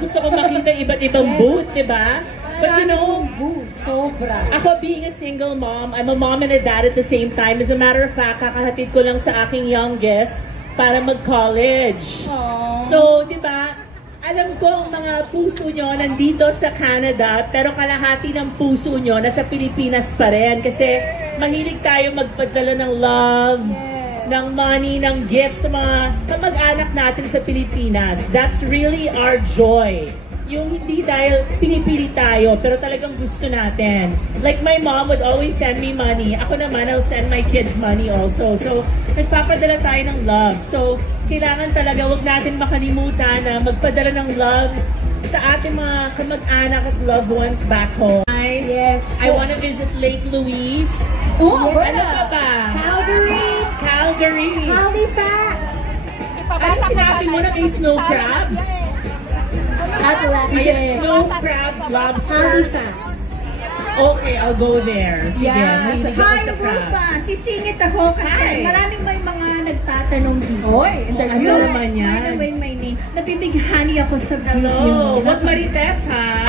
Gusto ko makita iba't ibang booth, di ba? But you know, sobra. ako being a single mom, I'm a mom and a dad at the same time. As a matter of fact, kakahatid ko lang sa aking youngest para mag-college. So, di ba, alam ko ang mga puso nyo nandito sa Canada, pero kalahati ng puso nyo nasa Pilipinas pa rin. Kasi mahilig tayo magpadala ng love, ng money, ng gifts sa mga kamag-anak natin sa Pilipinas. That's really our joy. Yung hindi dahil pinipili tayo, pero talagang gusto natin. Like my mom would always send me money. Ako naman, I'll send my kids money also. So, nagpapadala tayo ng love. So, kailangan talaga, wag natin makalimutan na magpadala ng love sa ating mga kamag-anak at loved ones back home. Guys, yes. I want to visit Lake Louise. Oh, ano pa ba? Calgary. Halifax. Ano sinabi mo na may snow crabs? Ayan, snow crab lobsters. Okay, I'll go there. Sige, mahilig ako sa crabs. Sisingit ako kasi maraming may mga nagtatanong dito. Oy, interview naman yan. By my name. Nabibighani ako sa video. Hello, what Marites ha?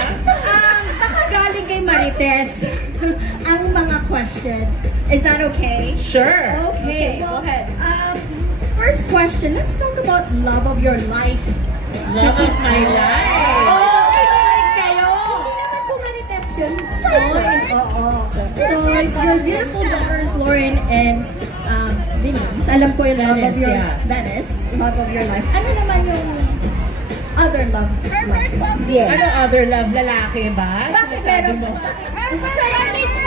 Baka galing kay Marites ang mga question. Is that okay? Sure. Okay, go well, ahead. First question, let's talk about love of your life. Love of my life. Oh, kailangan kayo. Hindi naman po Marites yun. Oo. So, your beautiful daughters, Lauren and Vinny. Alam ko yung love of your Venice, love of your life. Ano naman yung other love life? Yeah. Ano other love? Lalaki ba? Bakit meron mo?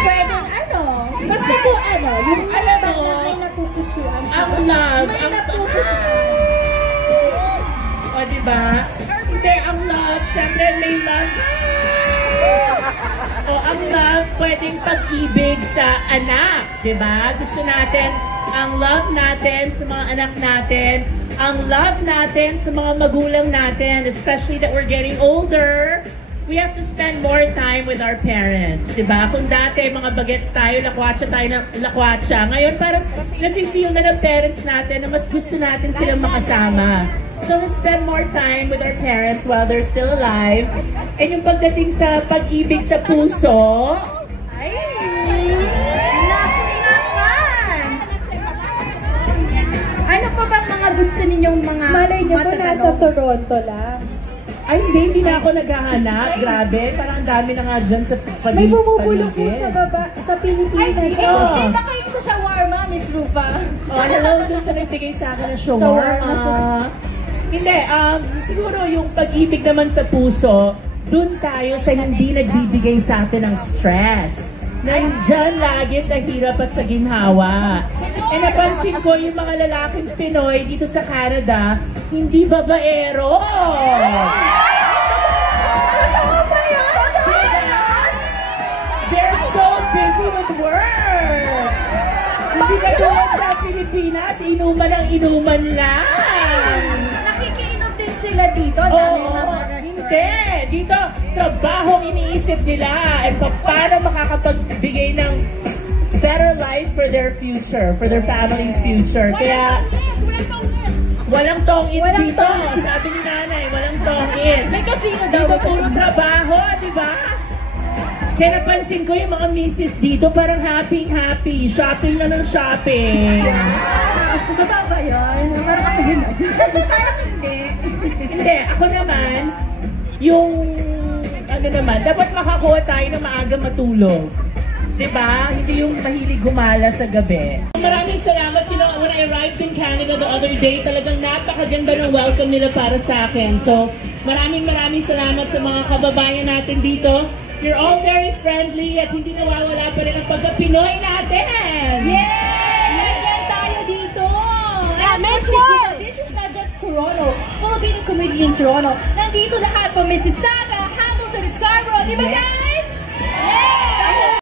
Pwede ano? Basta po yung alam mo, na may napupusuan. ang love, May ang napupusuan. O, diba? Hindi, ang love, syempre may love. O, ang love, pwedeng pag-ibig sa anak, diba? Gusto natin, ang love natin sa mga anak natin, ang love natin sa mga magulang natin, especially that we're getting older, we have to spend more time with our parents, diba? Kung dati, mga bagets tayo, lakwatsa tayo ng lakwatsa. Ngayon, parang nafe-feel na ng parents natin na mas gusto natin silang makasama. So, let's spend more time with our parents while they're still alive. And yung pagdating sa pag-ibig sa puso, Naku naman! Ano pa bang mga gusto ninyong mga Malay niyo po nasa Toronto lang. ay hindi na ako naghahanap. Grabe, parang ang dami na nga dyan sa paligid. May bumubulong po sa baba, sa Pilipinas. Ay, sige. Hindi ba kayo sa shawarma, Miss Rufa? Hello dun sa nagbigay sa akin ng shawarma. Hindi, siguro yung pag-ibig naman sa puso, dun tayo sa hindi nagbibigay sa atin ng stress. Nandyan lagi sa hirap at sa ginhawa. E napansin ko yung mga lalaking Pinoy dito sa Canada, hindi babaero. They're so busy with work. Hindi ka tulad sa Pilipinas, inuman ang inuman lang. Nakikiinom din sila dito. Hindi. Dito, trabaho iniisip nila at paano makakapagbigay ng better life for their future, for their family's future. Kaya, walang tong-its dito. Sabi ni nanay, walang tong-its. May casino daw. Dito puro trabaho, di ba? Kaya napansin ko yung mga misis dito, parang happy-happy. Shopping na ng shopping. Totoo ba yun? Parang ako yun. Parang hindi. Hindi, ako naman, yung, ano naman, dapat makakuha tayo ng maaga matulog. Diba? Hindi yung mahilig gumala sa gabi. Maraming salamat. You know, when I arrived in Canada the other day, talagang napakaganda ng welcome nila para sa akin. So, maraming salamat sa mga kababayan natin dito. You're all very friendly at hindi nawawala pa rin ang pagka-Pinoy natin. Yay! Nagyan tayo dito! And this is not just Toronto. Filipino community in Toronto. Nandito lahat from Mississauga, Hamilton, Scarborough. Di ba guys?